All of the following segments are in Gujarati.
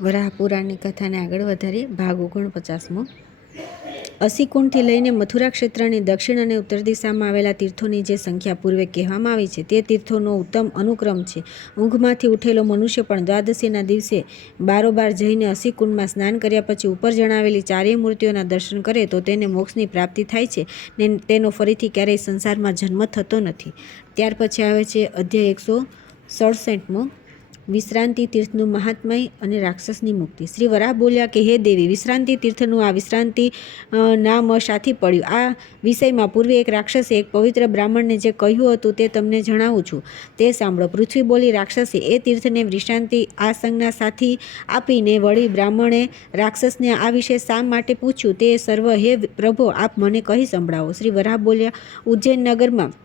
વરાહ પુરાણની કથાને આગળ વધારીએ. ભાગ 49મો. 80 કુંડથી લઈને મથુરા ક્ષેત્રની દક્ષિણ અને ઉત્તર દિશામાં આવેલા તીર્થોની જે સંખ્યા પૂર્વે કહેવામાં આવી છે તે તીર્થોનો ઉત્તમ અનુક્રમ છે. ઊંઘમાંથી ઉઠેલો મનુષ્ય પણ દ્વાદશીના દિવસે બારોબાર જઈને 80 કુંડમાં સ્નાન કર્યા પછી ઉપર જણાવેલી ચારેય મૂર્તિઓના દર્શન કરે તો તેને મોક્ષની પ્રાપ્તિ થાય છે ને તેનો ફરીથી ક્યારેય સંસારમાં જન્મ થતો નથી. ત્યાર પછી આવે છે અધ્યાય 167મો. વિશ્રાંતિ તીર્થનું મહાત્મય અને રાક્ષસની મુક્તિ. શ્રી વરાહ બોલ્યા કે હે દેવી, વિશ્રાંતિ તીર્થનું આ વિશ્રાંતિ નામ શાથી પડ્યું? આ વિષયમાં પૂર્વે એક રાક્ષસે એક પવિત્ર બ્રાહ્મણને જે કહ્યું હતું તે તમને જણાવું છું, તે સાંભળો. પૃથ્વી બોલી. રાક્ષસે એ તીર્થને વિશ્રાંતિ આ સંજ્ઞા સાથી આપીને વળી બ્રાહ્મણે રાક્ષસને આ વિશે શા માટે પૂછ્યું તે સર્વ હે પ્રભો આપ મને કહી સંભળાવો. શ્રી વરાહ બોલ્યા, ઉજ્જૈન નગરમાં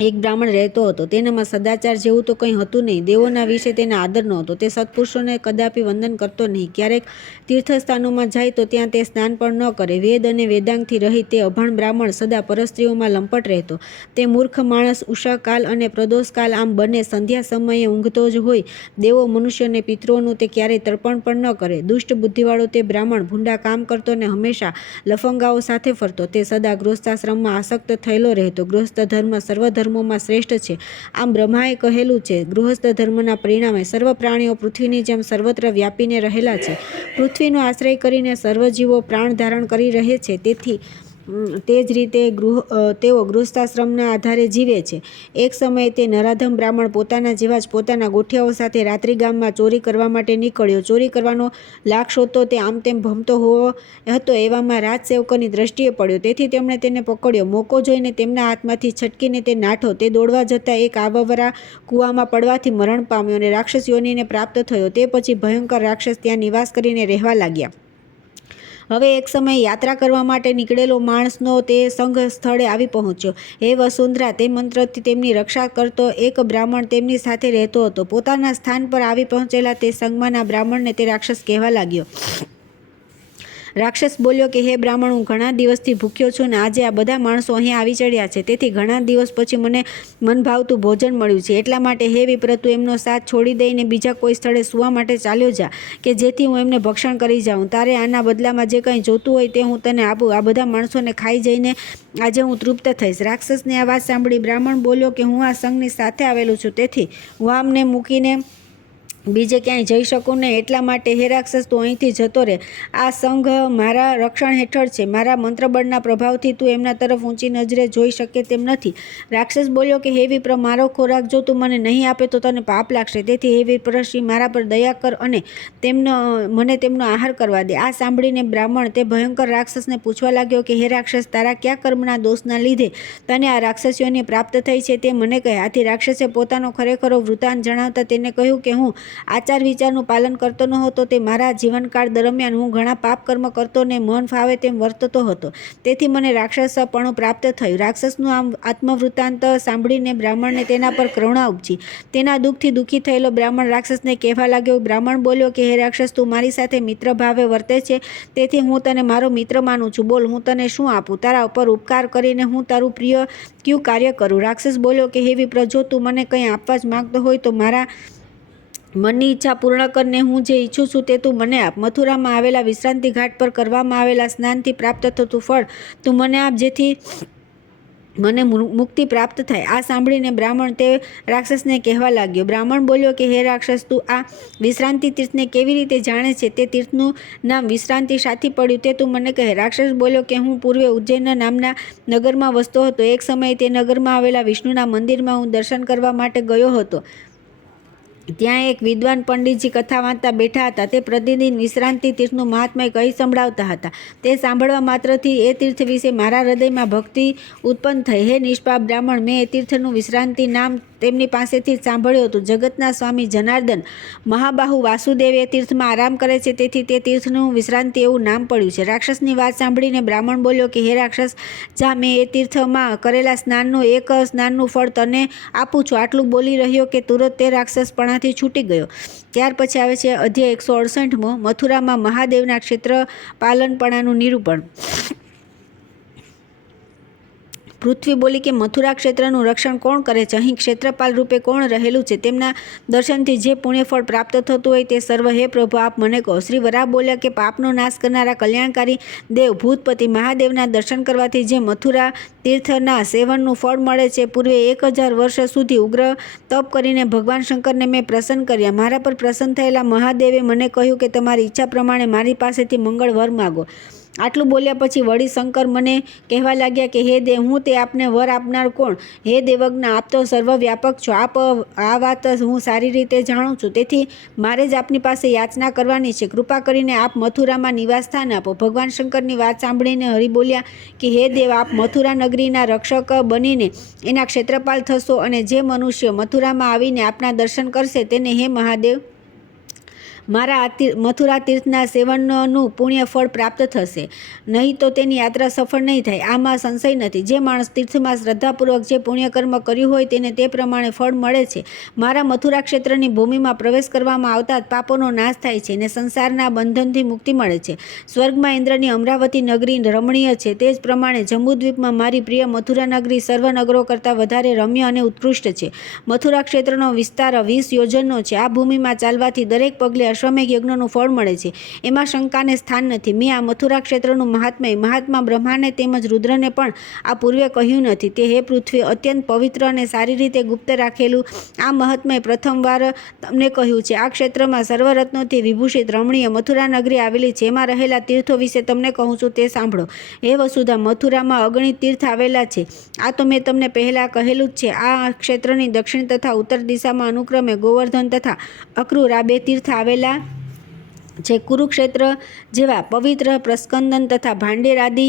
એક બ્રાહ્મણ રહેતો હતો. તેનામાં સદાચાર જેવું તો કંઈ હતું નહીં. દેવોના વિશે તેને આદર નહોતો. તે સત્પુરુષોને કદાપી વંદન કરતો નહીં. ક્યારેક તીર્થસ્થાનોમાં જાય તો ત્યાં તે સ્નાન પણ ન કરે. વેદ અને વેદાંગથી રહિત તે અભણ બ્રાહ્મણ સદા પરસ્ત્રીઓમાં લંપટ રહેતો. તે મૂર્ખ માણસ ઉષાકાલ અને પ્રદોષકાલ આમ બંને સંધ્યા સમયે ઊંઘતો જ હોય. દેવો, મનુષ્ય અને પિતૃઓનું તે ક્યારેય તર્પણ પણ ન કરે. દુષ્ટ બુદ્ધિવાળો તે બ્રાહ્મણ ભૂંડા કામ કરતો અને હંમેશા લફંગાઓ સાથે ફરતો. તે સદા ગૃહસ્થાશ્રમમાં આસક્ત થયેલો રહેતો. ગૃહસ્થ ધર્મ સર્વધર્મોમાં શ્રેષ્ઠ છે. આમ બ્રહ્માએ કહેલું છે, ગૃહસ્થ ધર્મના પરિણામે સર્વ પ્રાણીઓ પૃથ્વીની જેમ સર્વત્ર વ્યાપીને રહેલા છે. પૃથ્વીનો આશ્રય કરીને સર્વજીવો પ્રાણ ધારણ કરી રહે છે. તેથી તે જ રીતે તેઓ ગૃહસ્થાશ્રમના આધારે જીવે છે. એક સમયે તે નરાધમ બ્રાહ્મણ પોતાના જેવા જ પોતાના ગોઠિયાઓ સાથે રાત્રિ ગામમાં ચોરી કરવા માટે નીકળ્યો. ચોરી કરવાનો લાખ શોધતો તે આમ તેમ ભમતો હતો. એવામાં રાજસેવકોની દ્રષ્ટિએ પડ્યો. તેથી તેમણે તેને પકડ્યો. મોકો જોઈને તેમના હાથમાંથી છટકીને તે નાઠો. તે દોડવા જતાં એક આવવરા કૂવામાં પડવાથી મરણ પામ્યો અને રાક્ષસ યોનિને પ્રાપ્ત થયો. તે પછી ભયંકર રાક્ષસ ત્યાં નિવાસ કરીને રહેવા લાગ્યા. હવે એક સમયે યાત્રા કરવા માટે નીકળેલો માણસનો તે સંઘ સ્થળે આવી પહોંચ્યો. હે વસુંધરા, તે મંત્રથી તેમની રક્ષા કરતો એક બ્રાહ્મણ તેમની સાથે રહેતો હતો. પોતાના સ્થાન પર આવી પહોંચેલા તે સંઘમાંના બ્રાહ્મણને તે રાક્ષસ કહેવા લાગ્યો. રાક્ષસ બોલ્યો કે હે બ્રાહ્મણ, હું ઘણા દિવસથી ભૂખ્યો છું અને આજે આ બધા માણસો અહીં આવી ચડ્યા છે. તેથી ઘણા દિવસ પછી મને મનભાવતું ભોજન મળ્યું છે. એટલા માટે હે વિપ્ર, તું એમનો સાથ છોડી દઈને બીજા કોઈ સ્થળે સૂવા માટે ચાલ્યો જા, કે જેથી હું એમને ભક્ષણ કરી જાઉં. તારે આના બદલામાં જે કંઈ જોતું હોય તે હું તને આપું. આ બધા માણસોને ખાઈ જઈને આજે હું તૃપ્ત થઈશ. રાક્ષસની આ વાત સાંભળી બ્રાહ્મણ બોલ્યો કે હું આ સંઘની સાથે આવેલું છું, તેથી હું આમને મૂકીને બીજે ક્યાંય જઈ શકું નહીં. એટલા માટે હે રાક્ષસ, તું અહીંથી જતો રહે. આ સંઘ મારા રક્ષણ હેઠળ છે. મારા મંત્રબળના પ્રભાવથી તું એમના તરફ ઊંચી નજરે જોઈ શકે તેમ નથી. રાક્ષસ બોલ્યો કે હે વિપ્ર, મારો ખોરાક જો તું મને નહીં આપે તો તને પાપ લાગશે. તેથી હે વિપ્રશ્રી, મારા પર દયા કર અને મને તેમનો આહાર કરવા દે. આ સાંભળીને બ્રાહ્મણ તે ભયંકર રાક્ષસને પૂછવા લાગ્યો કે હે રાક્ષસ, તારા કયા કર્મના દોષના લીધે તને આ રાક્ષસીઓની પ્રાપ્ત થઈ છે તે મને કહે. આથી રાક્ષસે પોતાનો ખરેખરો વૃત્તાંત જણાવતા તેને કહ્યું કે હું આચાર વિચારનું પાલન કરતો ન હતો. તે મારા જીવનકાળ દરમિયાન હું ઘણા પાપ કર્મ કરતો ને મન ફાવે તેમ વર્તતો હતો. તેથી મને રાક્ષસપણું પ્રાપ્ત થયું. રાક્ષસનું આમ આત્મવૃત્તાંત સાંભળીને બ્રાહ્મણને તેના પર કરુણા ઉપજી. તેના દુઃખથી દુઃખી થયેલો બ્રાહ્મણ રાક્ષસને કહેવા લાગ્યો. બ્રાહ્મણ બોલ્યો કે હે રાક્ષસ, તું મારી સાથે મિત્ર ભાવે વર્તે છે, તેથી હું તને મારો મિત્ર માનું છું. બોલ, હું તને શું આપું? તારા ઉપર ઉપકાર કરીને હું તારું પ્રિય કયું કાર્ય કરું? રાક્ષસ બોલ્યો કે હે વિપ્ર, જો તું મને કંઈ આપવા જ માંગતો હોય તો મારા મનની ઈચ્છા પૂર્ણ કરીને હું જે ઈચ્છું છું તે તું મને આપ. મથુરામાં આવેલા વિશ્રાંતિ ઘાટ પર કરવામાં આવેલા સ્નાનથી પ્રાપ્ત થતું ફળ તું મને આપ, જેથી મને મુક્તિ પ્રાપ્ત થાય. આ સાંભળીને બ્રાહ્મણ તે રાક્ષસને કહેવા લાગ્યો. બ્રાહ્મણ બોલ્યો કે હે રાક્ષસ, તું આ વિશ્રાંતિ તીર્થને કેવી રીતે જાણે છે? તે તીર્થનું નામ વિશ્રાંતિ શાથી પડ્યું તે તું મને કહે. રાક્ષસ બોલ્યો કે હું પૂર્વે ઉજ્જૈન નામના નગરમાં વસતો હતો. એક સમયે તે નગરમાં આવેલા વિષ્ણુના મંદિરમાં હું દર્શન કરવા માટે ગયો હતો. ત્યાં એક વિદ્વાન પંડિતજી કથા વાંચતા બેઠા હતા. તે પ્રતિદિન વિશ્રાંતિ તીર્થનું મહાત્મય કહી સંભળાવતા હતા. તે સાંભળવા માત્રથી એ તીર્થ વિશે મારા હૃદયમાં ભક્તિ ઉત્પન્ન થઈ. હે નિષ્પાપ બ્રાહ્મણ, મેં એ તીર્થનું વિશ્રાંતિ નામ તેમની પાસેથી જ સાંભળ્યું હતું. જગતના સ્વામી જનાર્દન મહાબાહુ વાસુદેવ એ તીર્થમાં આરામ કરે છે, તેથી તે તીર્થનું વિશ્રાંતિ એવું નામ પડ્યું છે. રાક્ષસની વાત સાંભળીને બ્રાહ્મણ બોલ્યો કે હે રાક્ષસ, જા, મેં એ તીર્થમાં કરેલા સ્નાનનું ફળ તને આપું છું. આટલું બોલી રહ્યો કે તુરત તે રાક્ષસપણાથી છૂટી ગયો. ત્યાર પછી આવે છે અધ્યાય 168મો. મથુરામાં મહાદેવના ક્ષેત્ર પાલનપણાનું નિરૂપણ. પૃથ્વી બોલી કે મથુરા ક્ષેત્રનું રક્ષણ કોણ કરે છે? અહીં ક્ષેત્રપાલ રૂપે કોણ રહેલું છે? તેમના દર્શનથી જે પુણ્યફળ પ્રાપ્ત થતું હોય તે સર્વ હે પ્રભુ આપ મને કહો. શ્રી વરાહ બોલ્યા કે પાપનો નાશ કરનારા કલ્યાણકારી દેવ ભૂતપતિ મહાદેવના દર્શન કરવાથી જે મથુરા તીર્થના સેવનનું ફળ મળે છે. પૂર્વે 1000 વર્ષ સુધી ઉગ્ર તપ કરીને ભગવાન શંકરને મેં પ્રસન્ન કર્યા. મારા પર પ્રસન્ન થયેલા મહાદેવે મને કહ્યું કે તમારી ઈચ્છા પ્રમાણે મારી પાસેથી મંગળ વર માગો. આટલું બોલ્યા પછી વળી શંકર મને કહેવા લાગ્યા કે હે દેવ, હું તે આપને વર આપનાર કોણ? હે દેવજ્ઞ, આપ તો સર્વવ્યાપક છો. આપ આ વાત હું સારી રીતે જાણું છું. તેથી મારે જ આપની પાસે યાચના કરવાની છે. કૃપા કરીને આપ મથુરામાં નિવાસ સ્થાન આપો. ભગવાન શંકરની વાત સાંભળીને હરિ બોલ્યા કે હે દેવ, આપ મથુરા નગરીના રક્ષક બનીને એના ક્ષેત્રપાલ થશો અને જે મનુષ્ય મથુરામાં આવીને આપના દર્શન કરશે તેને હે મહાદેવ મારા મથુરા તીર્થના સેવનનું પુણ્ય ફળ પ્રાપ્ત થશે. નહીં તો તેની યાત્રા સફળ નહીં થાય. આમાં સંશય નથી. જે માણસ તીર્થમાં શ્રદ્ધાપૂર્વક જે પુણ્યકર્મ કર્યું હોય તેને તે પ્રમાણે ફળ મળે છે. મારા મથુરા ક્ષેત્રની ભૂમિમાં પ્રવેશ કરવામાં આવતા જ પાપોનો નાશ થાય છે અને સંસારના બંધનથી મુક્તિ મળે છે. સ્વર્ગમાં ઇન્દ્રની અમરાવતી નગરી રમણીય છે તે જ પ્રમાણે જંબુદ્વીપમાં મારી પ્રિય મથુરા નગરી સર્વ નગરો કરતાં વધારે રમ્ય અને ઉત્કૃષ્ટ છે. મથુરા ક્ષેત્રનો વિસ્તાર 20 યોજનનો છે. આ ભૂમિમાં ચાલવાથી દરેક પગલે અશ્વમેઘ યજ્ઞનું ફળ મળે છે. એમાં શંકાને સ્થાન નથી. મેં આ મથુરા ક્ષેત્રનું મહાત્મા બ્રહ્માને તેમજ રુદ્રને પણ આ પૂર્વે કહ્યું નથી. તે હે પૃથ્વી અત્યંત પવિત્ર અને સારી રીતે ગુપ્ત રાખેલું આ મહાત્મય પ્રથમવાર તમને કહ્યું છે. આ ક્ષેત્રમાં સર્વરત્નોથી વિભૂષિત રમણીય મથુરા નગરી આવેલી છે. એમાં રહેલા તીર્થો વિશે તમને કહું છું તે સાંભળો. હે વસુધા, મથુરામાં અગણિત તીર્થ આવેલા છે. આ તો મેં તમને પહેલાં કહેલું જ છે. આ ક્ષેત્રની દક્ષિણ તથા ઉત્તર દિશામાં અનુક્રમે ગોવર્ધન તથા અક્રૂર આ 2 તીર્થ આવેલા જે કુરુક્ષેત્ર જેવા પવિત્ર પ્રસ્કંદન તથા ભાંડેર આદિ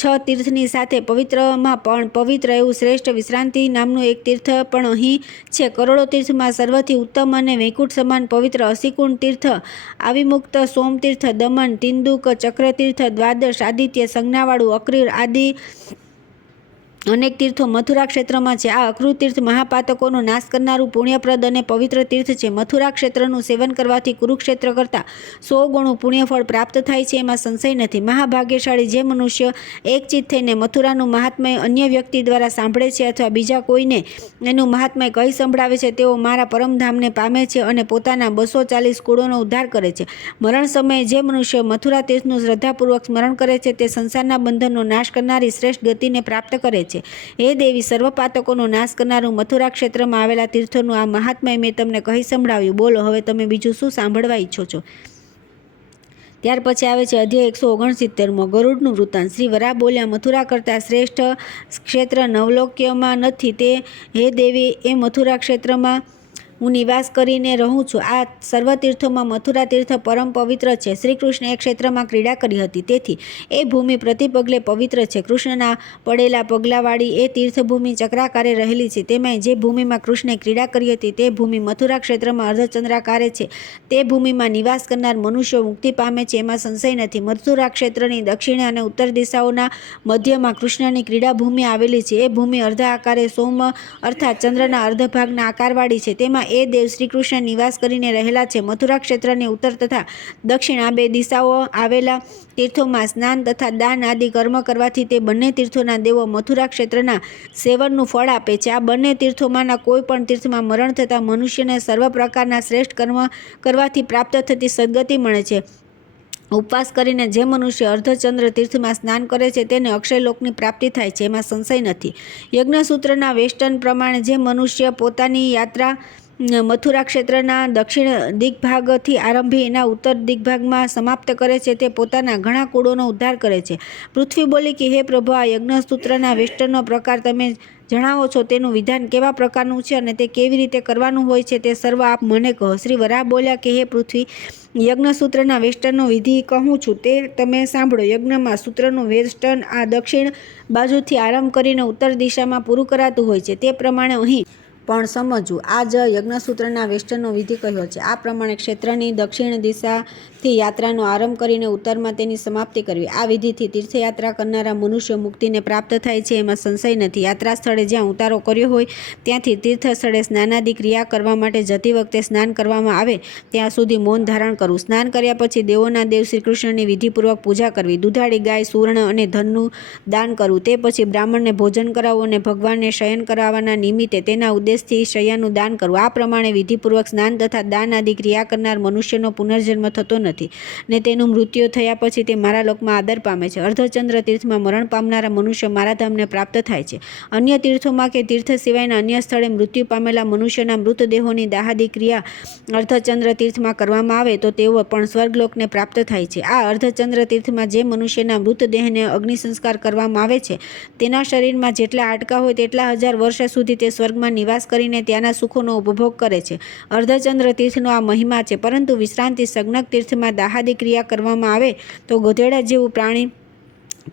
6 તીર્થની સાથે પવિત્રમાં પણ પવિત્ર એવું શ્રેષ્ઠ વિશ્રાંતિ નામનું એક તીર્થ પણ અહીં છે. કરોડો તીર્થમાં સર્વથી ઉત્તમ અને વૈકુંઠ સમાન પવિત્ર અસિકુંડ તીર્થ, આવિમુક્ત સોમતીર્થ, દમન, તિંદુક, ચક્રતીર્થ, દ્વાદશ, આદિત્ય, સંજ્ઞાવાળું, અક્રીર આદિ અનેક તીર્થો મથુરા ક્ષેત્રમાં છે. આ અક્રૂર તીર્થ મહાપાતકોનો નાશ કરનારું પુણ્યપ્રદ અને પવિત્ર તીર્થ છે. મથુરા ક્ષેત્રનું સેવન કરવાથી કુરુક્ષેત્ર કરતાં 100 ગણું પુણ્યફળ પ્રાપ્ત થાય છે. એમાં સંશય નથી. મહાભાગ્યશાળી જે મનુષ્ય એકચિત્ત થઈને મથુરાનું મહાત્મય અન્ય વ્યક્તિ દ્વારા સાંભળે છે અથવા બીજા કોઈને એનું મહાત્મય કહી સંભળાવે છે તેઓ મારા પરમધામને પામે છે અને પોતાના 240 કુળોનો ઉદ્ધાર કરે છે. મરણ સમયે જે મનુષ્ય મથુરા તીર્થનું શ્રદ્ધાપૂર્વક સ્મરણ કરે છે તે સંસારના બંધનનો નાશ કરનારી શ્રેષ્ઠ ગતિને પ્રાપ્ત કરે છે. હે દેવી, સર્વપાતકોનો નાશ કરનારું મથુરા ક્ષેત્રમાં આવેલા તીર્થોનું આ મહાત્મય મેં તમને કહી સંભળાવ્યું. બોલો હવે તમે બીજું શું સાંભળવા ઈચ્છો છો? ત્યાર પછી આવે છે અધ્યાય 169 ગરુડનું વૃત્તાંત. શ્રી વરાહ બોલ્યા, મથુરા કરતાં શ્રેષ્ઠ ક્ષેત્ર નવલોક્યમાં નથી. તે હે દેવી, એ મથુરા ક્ષેત્રમાં હું નિવાસ કરીને રહું છું. આ સર્વ તીર્થોમાં મથુરા તીર્થ પરમ પવિત્ર છે. શ્રી કૃષ્ણે એ ક્ષેત્રમાં ક્રીડા કરી હતી, તેથી એ ભૂમિ પ્રતિ પગલે પવિત્ર છે. કૃષ્ણના પડેલા પગલાવાળી એ તીર્થભૂમિ ચક્રાકારે રહેલી છે. તેમાંય જે ભૂમિમાં કૃષ્ણે ક્રીડા કરી હતી તે ભૂમિ મથુરા ક્ષેત્રમાં અર્ધચંદ્રાકારે છે. તે ભૂમિમાં નિવાસ કરનાર મનુષ્યો મુક્તિ પામે છે. એમાં સંશય નથી. મથુરા ક્ષેત્રની દક્ષિણ અને ઉત્તર દિશાઓના મધ્યમાં કૃષ્ણની ક્રીડા ભૂમિ આવેલી છે. એ ભૂમિ અર્ધ આકારે સોમ અર્થાત ચંદ્રના અર્ધભાગના આકારવાળી છે. તેમાં એ દેવ શ્રી કૃષ્ણ નિવાસ કરીને રહેલા છે. મથુરા ક્ષેત્રની ઉત્તર તથા દક્ષિણ આ 2 દિશાઓ આવેલા તીર્થોમાં સ્નાન તથા દાન આદિ કર્મ કરવાથી તે બંને તીર્થોના દેવો મથુરા ક્ષેત્રના સેવનનું ફળ આપે છે. આ બંને તીર્થોમાંના કોઈ પણ તીર્થમાં મરણ થતાં મનુષ્યને સર્વ પ્રકારના શ્રેષ્ઠ કર્મ કરવાથી પ્રાપ્ત થતી સદગતિ મળે છે. ઉપવાસ કરીને જે મનુષ્ય અર્ધચંદ્ર તીર્થમાં સ્નાન કરે છે તેને અક્ષયલોકની પ્રાપ્તિ થાય છે. એમાં સંશય નથી. યજ્ઞસૂત્રના વેષ્ટન પ્રમાણે જે મનુષ્ય પોતાની યાત્રા મથુરા ક્ષેત્રના દક્ષિણ દિગ્ભાગથી આરંભી એના ઉત્તર દિગ્ભાગમાં સમાપ્ત કરે છે તે પોતાના ઘણા કુળોનો ઉદ્ધાર કરે છે. પૃથ્વી બોલી કે હે પ્રભુ, આ યજ્ઞસૂત્રના વેષ્ટનનો પ્રકાર તમે જણાવો છો તેનું વિધાન કેવા પ્રકારનું છે અને તે કેવી રીતે કરવાનું હોય છે તે સર્વ આપ મને કહો. શ્રી વરાહ બોલ્યા કે હે પૃથ્વી, યજ્ઞસૂત્રના વેષ્ટનનો વિધિ કહું છું તે તમે સાંભળો. યજ્ઞમાં સૂત્રનું વેષ્ટન આ દક્ષિણ બાજુથી આરંભ કરીને ઉત્તર દિશામાં પૂરું કરાતું હોય છે. તે પ્રમાણે અહીં પણ સમજવું. આ જ યજ્ઞસૂત્રના વેષ્ટનનો વિધિ કહ્યો છે. આ પ્રમાણે ક્ષેત્રની દક્ષિણ દિશાથી યાત્રાનો આરંભ કરીને ઉત્તરમાં તેની સમાપ્તિ કરવી. આ વિધિથી તીર્થયાત્રા કરનારા મનુષ્ય મુક્તિને પ્રાપ્ત થાય છે, એમાં સંશય નથી. યાત્રા સ્થળે જ્યાં ઉતારો કર્યો હોય ત્યાંથી તીર્થ સ્થળે સ્નાનાદિ ક્રિયા કરવા માટે જતી વખતે સ્નાન કરવામાં આવે ત્યાં સુધી મૌન ધારણ કરવું. સ્નાન કર્યા પછી દેવોના દેવ શ્રી કૃષ્ણની વિધિપૂર્વક પૂજા કરવી. દુધાળી ગાય, સુવર્ણ અને ધનનું દાન કરવું. તે પછી બ્રાહ્મણને ભોજન કરાવવું અને ભગવાનને શયન કરાવવાના નિમિત્તે તેના ઉદ્દેશથી શયનનું દાન કરવું. આ પ્રમાણે વિધિપૂર્વક સ્નાન તથા દાન આદિ ક્રિયા કરનાર મનુષ્યનો પુનર્જન્મ થતો નથી ને તેનું મૃત્યુ થયા પછી તે મારા લોકમાં આદર પામે છે. અર્ધચંદ્ર તીર્થમાં મરણ પામનારા મનુષ્ય મારા ધામને પ્રાપ્ત થાય છે. અન્ય તીર્થોમાં કે તીર્થ સિવાયના અન્ય સ્થળે મૃત્યુ પામેલા મનુષ્યના મૃતદેહોની દાહાદી ક્રિયા અર્ધચંદ્ર તીર્થમાં કરવામાં આવે તો તેઓ પણ સ્વર્ગલોકને પ્રાપ્ત થાય છે. આ અર્ધચંદ્ર તીર્થમાં જે મનુષ્યના મૃતદેહને અગ્નિ સંસ્કાર કરવામાં આવે છે તેના શરીરમાં જેટલા હાડકાં હોય તેટલા 1000 વર્ષ સુધી તે સ્વર્ગમાં નિવાસ કરીને ત્યાંના સુખોનો ઉપભોગ કરે છે. અર્ધચંદ્ર તીર્થનો આ મહિમા છે. પરંતુ વિશ્રાંતિ સંજ્ઞક તીર્થમાં દાહાદી ક્રિયા કરવામાં આવે તો ગધેડા જેવું પ્રાણી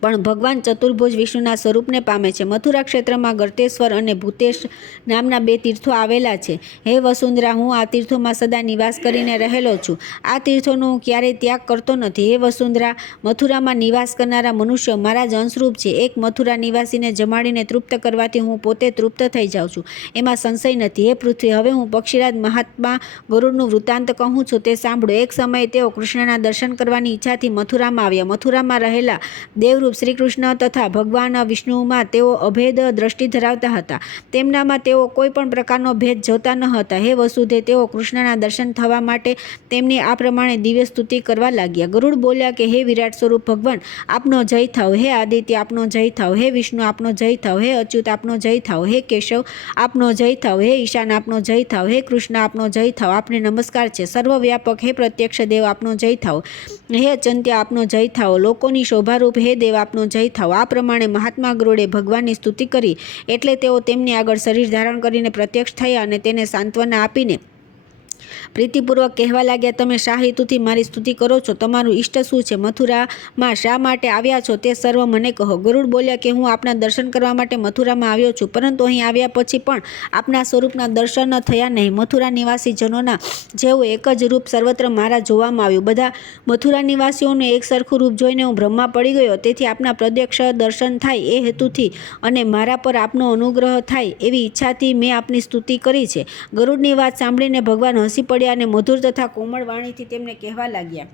પણ ભગવાન ચતુર્ભુજ વિષ્ણુના સ્વરૂપને પામે છે. મથુરા ક્ષેત્રમાં ગર્તેશ્વર અને ભૂતેશ નામના 2 તીર્થો આવેલા છે. હે વસુંધરા, હું આ તીર્થોમાં સદા નિવાસ કરીને રહેલો છું. આ તીર્થોનો હું ક્યારેય ત્યાગ કરતો નથી. હે વસુંધરા, મથુરામાં નિવાસ કરનારા મનુષ્યો મારા જ અંશરૂપ છે. એક મથુરા નિવાસીને જમાડીને તૃપ્ત કરવાથી હું પોતે તૃપ્ત થઈ જાઉં છું, એમાં સંશય નથી. હે પૃથ્વી, હવે હું પક્ષીરાજ મહાત્મા ગરુડનું વૃત્તાંત કહું છું, તે સાંભળો. એક સમયે તેઓ કૃષ્ણના દર્શન કરવાની ઈચ્છાથી મથુરામાં આવ્યા. મથુરામાં રહેલા દેવરૂપ શ્રી કૃષ્ણ તથા ભગવાન વિષ્ણુમાં તેઓ અભેદ દ્રષ્ટિ ધરાવતા હતા. તેમનામાં તેઓ કોઈ પણ પ્રકારનો ભેદ જોતા ન હતા. હે વસુધે, તેઓ કૃષ્ણના દર્શન થવા માટે તેમની આ પ્રમાણે દિવ્ય સ્તુતિ કરવા લાગ્યા. ગરુડ બોલ્યા કે હે વિરાટ સ્વરૂપ ભગવાન, આપનો જય થાવ. હે આદિત્ય, આપનો જય થાવ. હે વિષ્ણુ, આપનો જય થાવ. હે અચ્યુત, આપનો જય થાવ. હે કેશવ, આપનો જય થાવ. હે ઈશાન, આપનો જય થાવ. હે કૃષ્ણ, આપનો જય થાવ. આપને નમસ્કાર છે. સર્વવ્યાપક હે પ્રત્યક્ષ દેવ, આપનો જય થાવ. હે અચંત્ય, આપનો જય થાવ. લોકોની શોભારૂપ હે દેવ, આપનો જય થાવ. આ પ્રમાણે મહાત્મા ગરુડે ભગવાનની સ્તુતિ કરી એટલે તેઓ તેમની આગળ શરીર ધારણ કરીને પ્રત્યક્ષ થયા અને તેને સાંત્વના આપીને પ્રીતિપૂર્વક કહેવા લાગ્યા, તમે શા હેતુથી મારી સ્તુતિ કરો છો? તમારું ઈષ્ટ શું છે? મથુરામાં શા માટે આવ્યા છો તે સર્વ મને કહો. ગરુડ બોલ્યા કે હું આપના દર્શન કરવા માટે મથુરામાં આવ્યો છું, પરંતુ અહીં આવ્યા પછી પણ આપના સ્વરૂપના દર્શન થયા નહીં. મથુરા નિવાસી જનોના જેવું એક જ રૂપ સર્વત્ર મારા જોવામાં આવ્યું. બધા મથુરા નિવાસીઓનું એક સરખું રૂપ જોઈને હું બ્રહ્મા પડી ગયો. તેથી આપના પ્રત્યક્ષ દર્શન થાય એ હેતુથી અને મારા પર આપનો અનુગ્રહ થાય એવી ઈચ્છાથી મેં આપની સ્તુતિ કરી છે. ગરુડની વાત સાંભળીને ભગવાન હસી પડ્યા અને મધુર તથા કોમળ વાણીથી તેમને કહેવા લાગ્યા.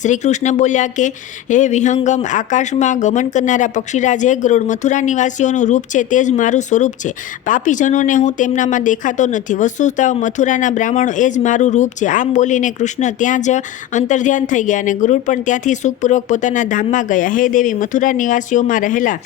શ્રી કૃષ્ણ બોલ્યા કે હે વિહંગમ, આકાશમાં ગમન કરનારા પક્ષીરાજ, હે ગરુડ, મથુરા નિવાસીઓનું રૂપ છે તે જ મારું સ્વરૂપ છે. પાપીજનોને હું તેમનામાં દેખાતો નથી. વસ્તુતઃ મથુરાના બ્રાહ્મણો એ જ મારું રૂપ છે. આમ બોલીને કૃષ્ણ ત્યાં જ અંતર્ધ્યાન થઈ ગયા અને ગરુડ પણ ત્યાંથી સુખપૂર્વક પોતાના ધામમાં ગયા. હે દેવી, મથુરા નિવાસીઓમાં રહેલા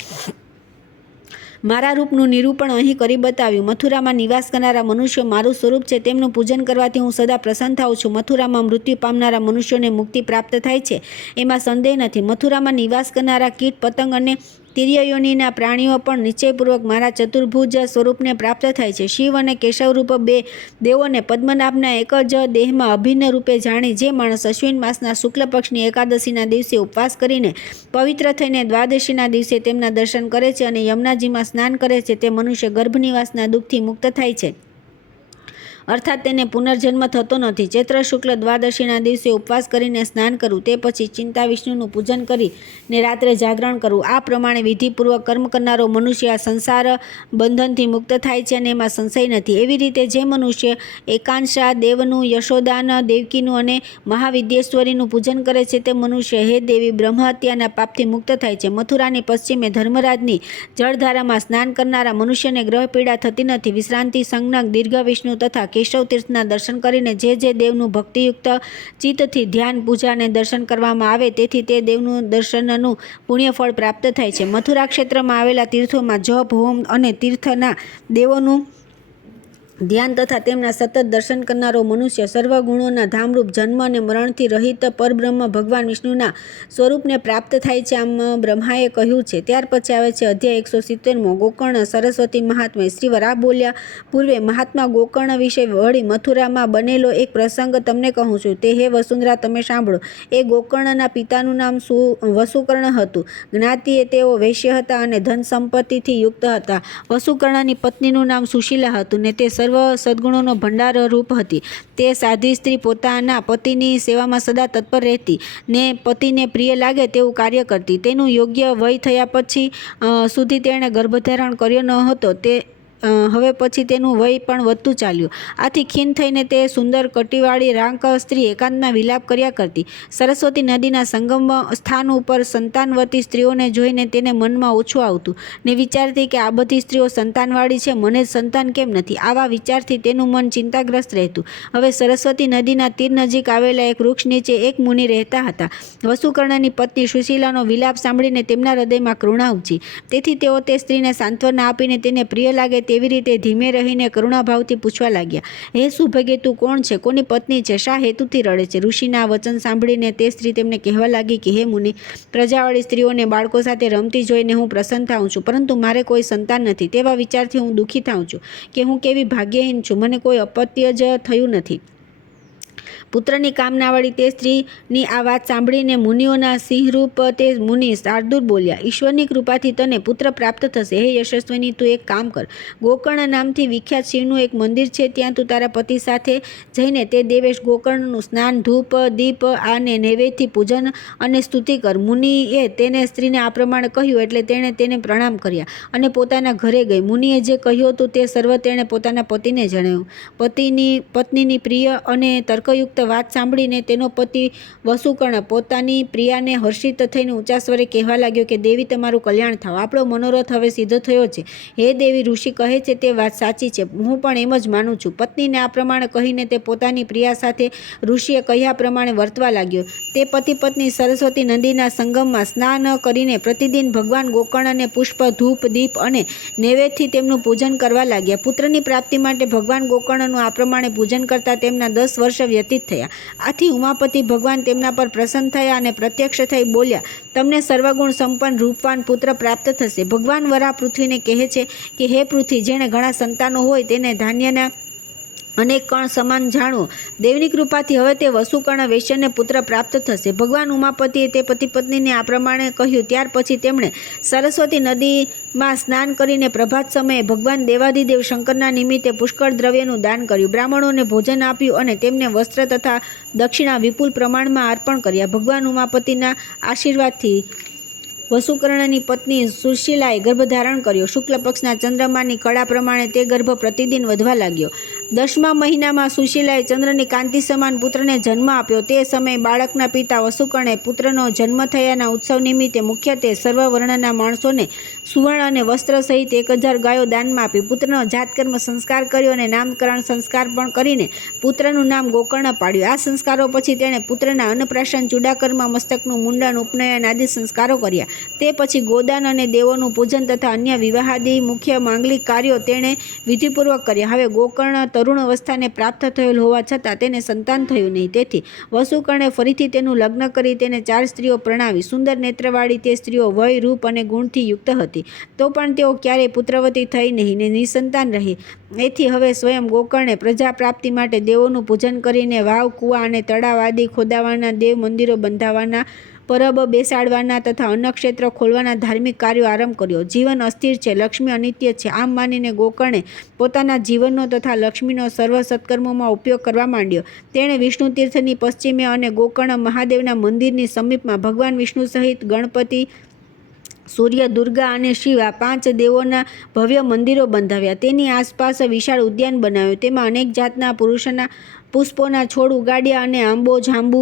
મારા રૂપનું નિરૂપણ અહીં કરી બતાવ્યું. મથુરામાં નિવાસ કરનારા મનુષ્યો મારું સ્વરૂપ છે, તેમનું પૂજન કરવાથી હું સદા પ્રસન્ન થાઉં છું. મથુરામાં મૃત્યુ પામનારા મનુષ્યોને મુક્તિ પ્રાપ્ત થાય છે, એમાં સંદેહ નથી. મથુરામાં નિવાસ કરનારા કીટ, પતંગ અને તિર્યયોનિના પ્રાણીઓ પણ નિશ્ચયપૂર્વક મારા ચતુર્ભુજ સ્વરૂપને પ્રાપ્ત થાય છે. શિવ અને કેશવ રૂપ 2 દેવોને પદ્મનાભના એક જ દેહમાં અભિન્ન રૂપે જાણી જે માણસ અશ્વિન માસના શુક્લ પક્ષની એકાદશીના દિવસે ઉપવાસ કરીને પવિત્ર થઈને દ્વાદશીના દિવસે તેમના દર્શન કરે છે અને યમુનાજીમાં સ્નાન કરે છે, તે મનુષ્ય ગર્ભનિવાસના દુઃખથી મુક્ત થાય છે, અર્થાત તેને પુનર્જન્મ થતો નથી. ચૈત્ર શુક્લ દ્વાદશીના દિવસે ઉપવાસ કરીને સ્નાન કરવું, તે પછી ચિંતા વિષ્ણુનું પૂજન કરીને રાત્રે જાગરણ કરવું. આ પ્રમાણે વિધિપૂર્વક કર્મ કરનારો મનુષ્ય આ સંસાર બંધનથી મુક્ત થાય છે અને એમાં સંશય નથી. એવી રીતે જે મનુષ્ય એકાંશા દેવનું, યશોદાન, દેવકીનું અને મહાવિદ્યેશ્વરીનું પૂજન કરે છે તે મનુષ્ય હે દેવી બ્રહ્મહત્યાના પાપથી મુક્ત થાય છે. મથુરાની પશ્ચિમે ધર્મરાજની જળધારામાં સ્નાન કરનારા મનુષ્યને ગ્રહ પીડા થતી નથી. વિશ્રાંતિ સંજ્ઞક દીર્ઘ વિષ્ણુ તથા કેશવ તીર્થના દર્શન કરીને જે દેવનું ભક્તિયુક્ત ચિત્તથી ધ્યાન, પૂજા અને દર્શન કરવામાં આવે તેથી તે દેવનું દર્શનનું પુણ્યફળ પ્રાપ્ત થાય છે. મથુરા ક્ષેત્રમાં આવેલા તીર્થોમાં જપ, હોમ અને તીર્થના દેવોનું ધ્યાન તથા તેમના સતત દર્શન કરનારો મનુષ્ય સર્વ ગુણોના ધામરૂપ જન્મ અને મરણથી રહિત પરબ્રહ્મ ભગવાન વિષ્ણુના સ્વરૂપને પ્રાપ્ત થાય છે, આમ બ્રહ્માએ કહ્યું છે. ત્યાર પછી આવે છે અધ્યાય 170 ગોકર્ણ સરસ્વતી મહાત્મ્ય. શ્રી વરાહ બોલ્યા, પૂર્વે મહાત્મા ગોકર્ણ વિશે વળી મથુરામાં બનેલો એક પ્રસંગ તમને કહું છું, તે હે વસુંધરા તમે સાંભળો. એ ગોકર્ણના પિતાનું નામ વસુકર્ણ હતું. જ્ઞાતિએ તેઓ વૈશ્ય હતા અને ધન સંપત્તિથી યુક્ત હતા. વસુકર્ણની પત્નીનું નામ સુશીલા હતું ને તે સર્વ સદ્ગુણોનો ભંડાર રૂપ હતી. તે સાધી સ્ત્રી પોતાના પતિની સેવામાં સદા તત્પર રહેતી ને પતિને પ્રિય લાગે તેવું કાર્ય કરતી. તેનું યોગ્ય વય થયા પછી સુધી તેણે ગર્ભધારણ કર્યો ન હતો. હવે પછી તેનું વય પણ વધતું ચાલ્યું. આથી ખીન થઈને તે સુંદર કટીવાળી રાંક સ્ત્રી એકાંતમાં વિલાપ કર્યા કરતી. સરસ્વતી નદીના સંગમ સ્થાન ઉપર સંતાનવતી સ્ત્રીઓને જોઈને તેને મનમાં ઓછું આવતું ને વિચારતી કે આ બધી સ્ત્રીઓ સંતાનવાળી છે, મને જ સંતાન કેમ નથી. આવા વિચારથી તેનું મન ચિંતાગ્રસ્ત રહેતું. હવે સરસ્વતી નદીના તીર નજીક આવેલા એક વૃક્ષ નીચે એક મુનિ રહેતા હતા. વસુકર્ણની પત્ની સુશીલાનો વિલાપ સાંભળીને તેમના હૃદયમાં કરુણા ઉપજી. તેથી તેઓ તે સ્ત્રીને સાંત્વના આપીને તેને પ્રિય લાગે તેવી રીતે ધીમે રહીને કરુણાભાવથી પૂછવા લાગ્યા, હે સુભગે, તું કોણ છે? કોની પત્ની છે? શા હેતુથી રડે છે? ઋષિના વચન સાંભળીને તે સ્ત્રી તેમને કહેવા લાગી કે હે મુનિ, પ્રજાવાળી સ્ત્રીઓને બાળકો સાથે રમતી જોઈને હું પ્રસન્ન થાઉં છું, પરંતુ મારે કોઈ સંતાન નથી. તેવા વિચારથી હું દુઃખી થાઉં છું કે હું કેવી ભાગ્યહીન છું, મને કોઈ અપત્ય જ થયું નથી. પુત્રની કામનાવાળી તે સ્ત્રીની આ વાત સાંભળીને મુનિઓના સિંહરૂપ તે મુનિ શાર્દૂલ બોલ્યા, ઈશ્વરની કૃપાથી તને પુત્ર પ્રાપ્ત થશે. હે યશસ્વીની, તું એક કામ કર. ગોકર્ણ નામથી વિખ્યાત શિવનું એક મંદિર છે, ત્યાં તું તારા પતિ સાથે જઈને તે દેવેશ ગોકર્ણનું સ્નાન, ધૂપ, દીપ અને નૈવેદ્યથી પૂજન અને સ્તુતિ કર. મુનિએ તેને સ્ત્રીને આ પ્રમાણે કહ્યું એટલે તેણે તેને પ્રણામ કર્યા અને પોતાના ઘરે ગઈ. મુનિએ જે કહ્યું હતું તે સર્વ તેણે પોતાના પતિને જણાવ્યું. પત્નીની પ્રિય અને તર્કયુક્ત વાત સાંભળીને તેનો પતિ વસુકર્ણ પોતાની પ્રિયાને હર્ષિત થઈને ઊંચા સ્વરે કહેવા લાગ્યો કે દેવી, તમારું કલ્યાણ થાવ. આપણો મનોરથ હવે સિદ્ધ થયો છે. હે દેવી, ઋષિ કહે છે તે વાત સાચી છે. હું પણ એમ જ માનું છું. પત્નીને આ પ્રમાણે કહીને તે પોતાની પ્રિયા સાથે ઋષિએ કહ્યા પ્રમાણે વર્તવા લાગ્યો. તે પતિ પત્ની સરસ્વતી નદીના સંગમમાં સ્નાન કરીને પ્રતિદિન ભગવાન ગોકર્ણને પુષ્પ, ધૂપ, દીપ અને નૈવેદ્યથી તેમનું પૂજન કરવા લાગ્યા. પુત્રની પ્રાપ્તિ માટે ભગવાન ગોકર્ણનું આ પ્રમાણે પૂજન કરતા તેમના 10 વર્ષ વ્યતીત થયા. આથી ઉમાપતિ ભગવાન તેમના પર પ્રસન્ન થયા અને પ્રત્યક્ષ થઈ બોલ્યા, તમને સર્વગુણ સંપન્ન રૂપવાન પુત્ર પ્રાપ્ત થશે. ભગવાન વરાહ પૃથ્વીને કહે છે કે હે પૃથ્વી, જેણે ઘણા સંતાનો હોય તેને ધાન્યના અનેક કણ સમાન જાણો. દેવની કૃપાથી હવે તે વસુકર્ણ વૈશ્યને પુત્ર પ્રાપ્ત થશે. ભગવાન ઉમાપતિએ તે પતિ પત્નીને આ પ્રમાણે કહ્યું. ત્યાર પછી તેમણે સરસ્વતી નદીમાં સ્નાન કરીને પ્રભાત સમયે ભગવાન દેવાધિદેવ શંકરના નિમિત્તે પુષ્કળ દ્રવ્યનું દાન કર્યું. બ્રાહ્મણોને ભોજન આપ્યું અને તેમને વસ્ત્ર તથા દક્ષિણા વિપુલ પ્રમાણમાં અર્પણ કર્યા. ભગવાન ઉમાપતિના આશીર્વાદથી વસુકર્ણની પત્ની સુશીલાએ ગર્ભધારણ કર્યો. શુક્લ પક્ષના ચંદ્રમાની કળા પ્રમાણે તે ગર્ભ પ્રતિદિન વધવા લાગ્યો. 10મા મહિનામાં સુશીલાએ ચંદ્રની કાંતિ સમાન પુત્રને જન્મ આપ્યો. તે સમયે બાળકના પિતા વસુકર્ણે પુત્રનો જન્મ થયાના ઉત્સવ નિમિત્તે મુખ્યત્વે સર્વ વર્ણના માણસોને સુવર્ણ અને વસ્ત્ર સહિત 1000 ગાયો દાનમાં આપી. પુત્રનો જાતકર્મ સંસ્કાર કર્યો અને નામકરણ સંસ્કાર પણ કરીને પુત્રનું નામ ગોકર્ણ પાડ્યું. આ સંસ્કારો પછી તેણે પુત્રના અન્નપ્રાશન, ચૂડાકર્મ, મસ્તકનું મુંડન, ઉપનયન આદિ સંસ્કારો કર્યા. તે પછી ગોદાન અને દેવોનું પૂજન તથા અન્ય વિવાહાદી મુખ્ય માંગલિક કાર્યો તેણે વિધિપૂર્વક કર્યા. હવે ગોકર્ણ તરુણ અવસ્થાને પ્રાપ્ત થયેલ હોવા છતાં તેને સંતાન થયું નહીં. તેથી વસુકર્ણે ફરીથી તેનું લગ્ન કરી તેને 4 સ્ત્રીઓ પરણાવી. સુંદર નેત્રવાળી તે સ્ત્રીઓ વય, રૂપ અને ગુણથી યુક્ત હતી. તો પણ તેઓ ક્યારેય પુત્રવતી થઈ નહીં ને નિસંતાન રહી. એથી હવે સ્વયં ગોકર્ણે પ્રજા પ્રાપ્તિ માટે દેવોનું પૂજન કરીને વાવ, કૂવા અને તળાવ આદિ ખોદાવાના, દેવ મંદિરો બંધાવવાના, પરબ બેસાડવાના તથા અન્નક્ષેત્ર ખોલવાના ધાર્મિક કાર્યો આરંભ કર્યો. જીવન અસ્થિર છે, લક્ષ્મી અનિત્ય છે, આમ માનીને ગોકર્ણે પોતાના જીવનનો તથા લક્ષ્મીનો સર્વ સત્કર્મોમાં ઉપયોગ કરવા માંડ્યો. તેણે વિષ્ણુ તીર્થની પશ્ચિમે અને ગોકર્ણ મહાદેવના મંદિરની સમીપમાં ભગવાન વિષ્ણુ સહિત ગણપતિ, સૂર્ય, દુર્ગા અને શિવ આ 5 દેવોના ભવ્ય મંદિરો બંધાવ્યા. તેની આસપાસ વિશાળ ઉદ્યાન બનાવ્યું. તેમાં અનેક જાતના પુષ્પોના છોડ ઉગાડ્યા અને આંબો, જાંબુ,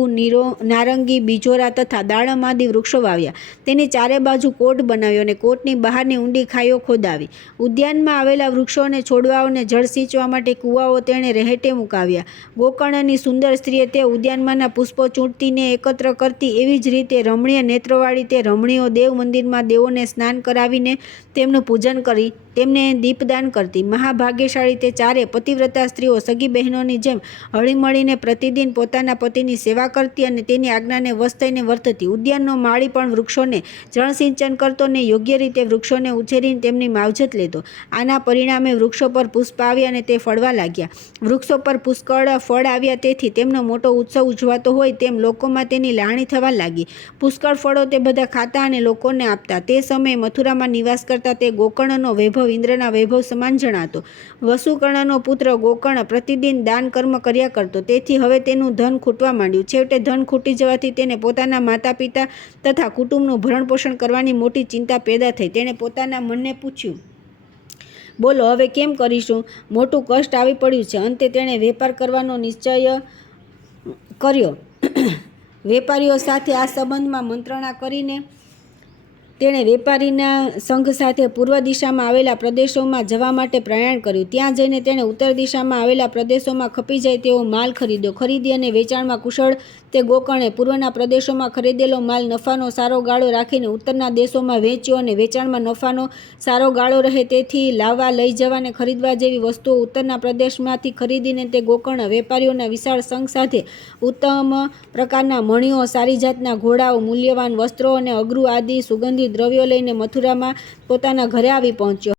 નારંગી, બીજોરા તથા દાડમ આદિ વૃક્ષો વાવ્યા. તેની ચારે બાજુ કોટ બનાવ્યો અને કોટની બહારની ઊંડી ખાઈઓ ખોદાવી. ઉદ્યાનમાં આવેલા વૃક્ષો અને છોડવાઓને જળ સિંચવા માટે કૂવાઓ તેણે રહેટે મુકાવ્યા. ગોકર્ણની સુંદર સ્ત્રીએ તે ઉદ્યાનમાંના પુષ્પો ચૂંટીને એકત્ર કરતી. એવી જ રીતે રમણીય નેત્રવાળી તે રમણીઓ દેવ મંદિરમાં દેવોને સ્નાન કરાવીને તેમનું પૂજન કરી. તેમને દીપદાન કરતી. મહાભાગ્યશાળી તે ચારે પતિવ્રતા સ્ત્રીઓ સગી બહેનોની જેમ હળીમળીને પ્રતિદિન પોતાના પતિની સેવા કરતી અને તેની આજ્ઞાને વશ થઈને વર્તતી. ઉદ્યાનનો માળી પણ વૃક્ષોને જળસિંચન કરતો ને યોગ્ય રીતે વૃક્ષોને ઉછેરીને તેમની માવજત લેતો. આના પરિણામે વૃક્ષો પર પુષ્પ આવ્યા અને તે ફળવા લાગ્યા. વૃક્ષો પર પુષ્કળ ફળ આવ્યા, તેથી તેમનો મોટો ઉત્સવ ઉજવાતો હોય તેમ લોકોમાં તેની લાગણી થવા લાગી. પુષ્કળ ફળો તે બધા ખાતા અને લોકોને આપતા. તે સમયે મથુરામાં નિવાસ કરતા તે ગોકર્ણનો વૈભવ ઇન્દ્રના વૈભવ સમાન જણાતો. વસુકર્ણનો પુત્ર ગોકર્ણ પ્રતિદિન દાન કર્મ કર્યા કરતો, તેથી હવે તેનું ધન ખૂટવા માંડ્યું. છેવટે ધન ખૂટી જવાથી તેને પોતાના માતા પિતા તથા કુટુંબનું ભરણપોષણ કરવાની મોટી ચિંતા પેદા થઈ. તેણે પોતાના મનને પૂછ્યું, બોલો હવે કેમ કરીશું? મોટું કષ્ટ આવી પડ્યું છે. અંતે તેણે વેપાર કરવાનો નિશ્ચય કર્યો. વેપારીઓ સાથે આ સંબંધમાં મંત્રણા કરીને તેણે વેપારીના સંઘ સાથે પૂર્વ દિશામાં આવેલા પ્રદેશોમાં જવા માટે પ્રયાણ કર્યું. ત્યાં જઈને તેણે ઉત્તર દિશામાં આવેલા પ્રદેશોમાં ખપી જાય તેવો માલ ખરીદ્યો. ખરીદી અને વેચાણમાં કુશળ તે ગોકર્ણે પૂર્વના પ્રદેશોમાં ખરીદેલો માલ નફાનો સારો ગાળો રાખીને ઉત્તરના દેશોમાં વેચ્યો અને વેચાણમાં નફાનો સારો ગાળો રહે તેથી લાવવા, લઈ જવાને ખરીદવા જેવી વસ્તુઓ ઉત્તરના પ્રદેશમાંથી ખરીદીને તે ગોકર્ણ વેપારીઓના વિશાળ સંઘ સાથે ઉત્તમ પ્રકારના મણીઓ, સારી જાતના ઘોડાઓ, મૂલ્યવાન વસ્ત્રો અને અગરૂ આદિ સુગંધિત દ્રવ્યો લઈને મથુરામાં પોતાના ઘરે આવી પહોંચ્યો.